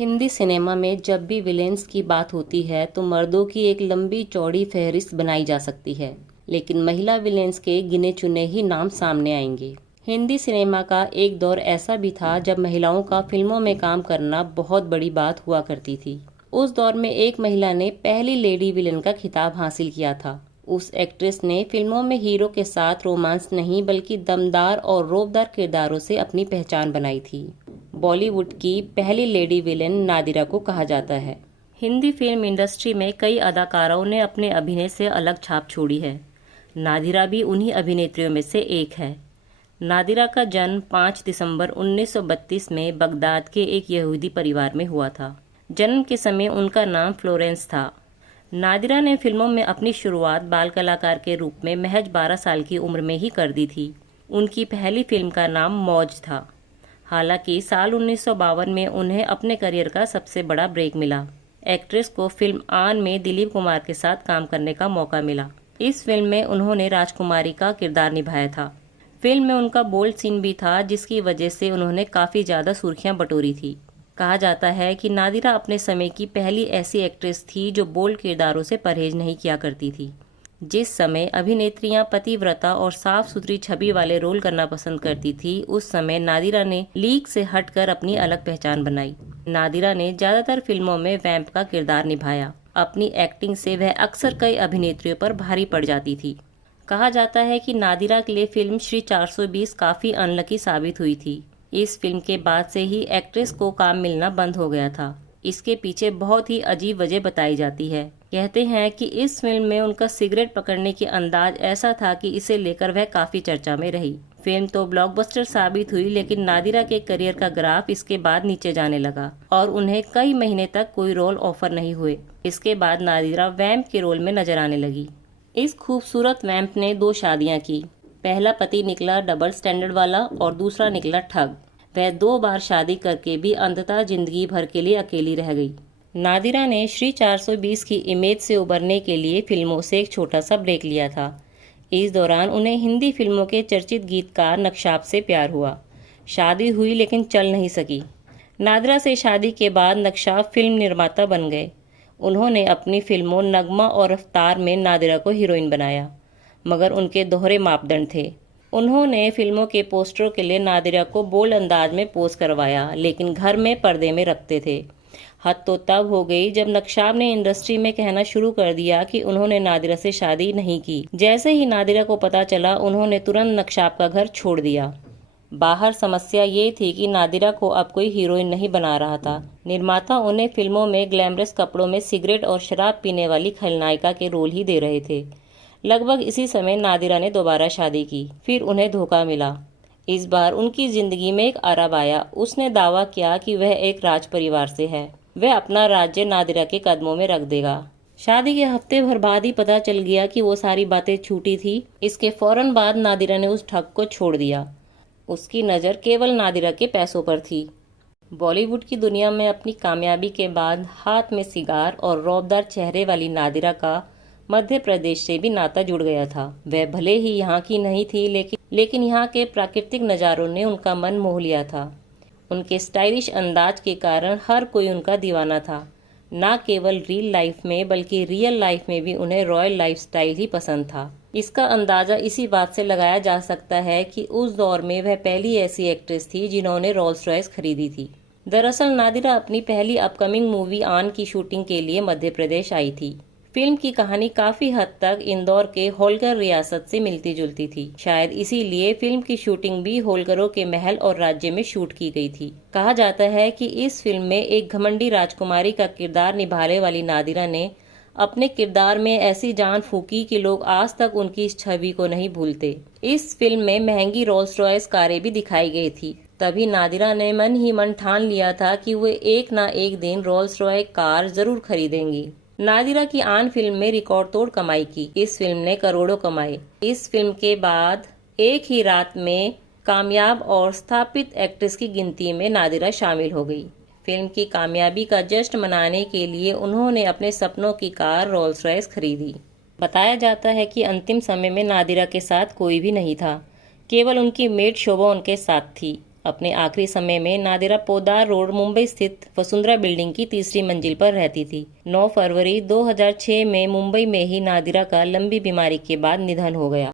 Hindi cinema में जब भी विलेन्स की बात होती है तो मर्दों की एक लंबी चौड़ी फहरिस्त बनाई जा सकती है, लेकिन महिला विलेन्स के गिने चुने ही नाम सामने आएंगे। हिंदी सिनेमा का एक दौर ऐसा भी था जब महिलाओं का फिल्मों में काम करना बहुत बड़ी बात हुआ करती थी। उस दौर में एक महिला ने पहली लेडी विलेन का खिताब हासिल किया था। उस एक्ट्रेस ने फिल्मों में हीरो के साथ रोमांस नहीं बल्कि दमदार और रौबदार किरदारों से अपनी पहचान बनाई थी। बॉलीवुड की पहली लेडी विलेन नादिरा को कहा जाता है। हिंदी फिल्म इंडस्ट्री में कई अदाकाराओं ने अपने अभिनय से अलग छाप छोड़ी है। नादिरा भी उन्हीं अभिनेत्रियों में से एक है। नादिरा का जन्म 5 दिसंबर 1932 में बगदाद के एक यहूदी परिवार में हुआ था। जन्म के समय उनका नाम फ्लोरेंस था। नादिरा ने फिल्मों में अपनी शुरुआत बाल कलाकार के रूप में महज 12 साल की उम्र में ही कर दी थी। उनकी पहली फिल्म का नाम मौज था। हालांकि साल 1952 में उन्हें अपने करियर का सबसे बड़ा ब्रेक मिला। एक्ट्रेस को फिल्म आन में दिलीप कुमार के साथ काम करने का मौका मिला। इस फिल्म में उन्होंने राजकुमारी का किरदार निभाया था। फिल्म में उनका बोल्ड सीन भी था, जिसकी वजह से उन्होंने काफ़ी ज़्यादा सुर्खियां बटोरी थी। कहा जाता है कि नादिरा अपने समय की पहली ऐसी एक्ट्रेस थी जो बोल्ड किरदारों से परहेज नहीं किया करती थी। जिस समय अभिनेत्रियां पतिव्रता और साफ सुथरी छवि वाले रोल करना पसंद करती थी, उस समय नादिरा ने लीक से हटकर अपनी अलग पहचान बनाई। नादिरा ने ज्यादातर फिल्मों में वैम्प का किरदार निभाया। अपनी एक्टिंग से वह अक्सर कई अभिनेत्रियों पर भारी पड़ जाती थी। कहा जाता है कि नादिरा के लिए फिल्म श्री 420 काफी अनलकी साबित हुई थी। इस फिल्म के बाद से ही एक्ट्रेस को काम मिलना बंद हो गया था। इसके पीछे बहुत ही अजीब वजह बताई जाती है। कहते हैं कि इस फिल्म में उनका सिगरेट पकड़ने की अंदाज ऐसा था कि इसे लेकर वह काफी चर्चा में रही। फिल्म तो ब्लॉकबस्टर साबित हुई, लेकिन नादिरा के करियर का ग्राफ इसके बाद नीचे जाने लगा और उन्हें कई महीने तक कोई रोल ऑफर नहीं हुए। इसके बाद नादिरा वैम्प के रोल में नजर आने लगी। इस खूबसूरत वैम्प ने 2 शादियां की। पहला पति निकला डबल स्टैंडर्ड वाला और दूसरा निकला ठग। वह 2 बार शादी करके भी अंततः जिंदगी भर के लिए अकेली रह गई। नादिरा ने श्री 420 की इमेज से उबरने के लिए फिल्मों से एक छोटा सा ब्रेक लिया था। इस दौरान उन्हें हिंदी फिल्मों के चर्चित गीतकार नक्शाब से प्यार हुआ। शादी हुई लेकिन चल नहीं सकी। नादिरा से शादी के बाद नक्शाब फिल्म निर्माता बन गए। उन्होंने अपनी फिल्मों नगमा और रफ्तार में नादिरा को हीरोइन बनाया, मगर उनके दोहरे मापदंड थे। उन्होंने फिल्मों के पोस्टरों के लिए नादिरा को बोल्ड अंदाज में पोज करवाया, लेकिन घर में पर्दे में रखते थे। हद तो तब हो गई जब नक्शाब ने इंडस्ट्री में कहना शुरू कर दिया कि उन्होंने नादिरा से शादी नहीं की। जैसे ही नादिरा को पता चला, उन्होंने तुरंत नक्शाब का घर छोड़ दिया। बाहर समस्या ये थी कि नादिरा को अब कोई हीरोइन नहीं बना रहा था। निर्माता उन्हें फिल्मों में ग्लैमरस कपड़ों में सिगरेट और शराब पीने वाली खलनायिका के रोल ही दे रहे थे। लगभग इसी समय नादिरा ने दोबारा शादी की। फिर उन्हें धोखा मिला। इस बार उनकी जिंदगी में एक अरब आया। उसने दावा किया कि वह एक राज परिवार से है। वह अपना राज्य नादिरा के कदमों में रख देगा। शादी के हफ्ते भर बाद ही पता चल गया कि वो सारी बातें झूठी थी। इसके फौरन बाद नादिरा ने उस ठग को छोड़ दिया। उसकी नज़र केवल नादिरा के पैसों पर थी। बॉलीवुड की दुनिया में अपनी कामयाबी के बाद हाथ में सिगार और रौबदार चेहरे वाली नादिरा का मध्य प्रदेश से भी नाता जुड़ गया था। वह भले ही यहाँ की नहीं थी, लेकिन यहाँ के प्राकृतिक नज़ारों ने उनका मन मोह लिया था। उनके स्टाइलिश अंदाज के कारण हर कोई उनका दीवाना था। न केवल रियल लाइफ में बल्कि रियल लाइफ में भी उन्हें रॉयल लाइफस्टाइल ही पसंद था। इसका अंदाजा इसी बात से लगाया जा सकता है कि उस दौर में वह पहली ऐसी एक्ट्रेस थी जिन्होंने रोल्स रॉयस खरीदी थी। दरअसल नादिरा अपनी पहली अपकमिंग मूवी आन की शूटिंग के लिए मध्य प्रदेश आई थी। फिल्म की कहानी काफी हद तक इंदौर के होलकर रियासत से मिलती जुलती थी। शायद इसीलिए फिल्म की शूटिंग भी होलकरों के महल और राज्य में शूट की गई थी। कहा जाता है कि इस फिल्म में एक घमंडी राजकुमारी का किरदार निभाने वाली नादिरा ने अपने किरदार में ऐसी जान फूकी कि लोग आज तक उनकी इस छवि को नहीं भूलते। इस फिल्म में महंगी रोल्स रॉयस कारें भी दिखाई गई थी। तभी नादिरा ने मन ही मन ठान लिया था कि वे एक ना एक दिन रोल्स रॉयस कार जरूर खरीदेंगी। नादिरा की आन फिल्म में रिकॉर्ड तोड़ कमाई की। इस फिल्म ने करोड़ों कमाए। इस फिल्म के बाद एक ही रात में कामयाब और स्थापित एक्ट्रेस की गिनती में नादिरा शामिल हो गई। फिल्म की कामयाबी का जश्न मनाने के लिए उन्होंने अपने सपनों की कार रोल्स रॉयस खरीदी। बताया जाता है कि अंतिम समय में नादिरा के साथ कोई भी नहीं था। केवल उनकी मेड शोभा उनके साथ थी। अपने आखिरी समय में नादिरा पोद्दार रोड मुंबई स्थित वसुंधरा बिल्डिंग की तीसरी मंजिल पर रहती थी। 9 फरवरी 2006 में मुंबई में ही नादिरा का लंबी बीमारी के बाद निधन हो गया।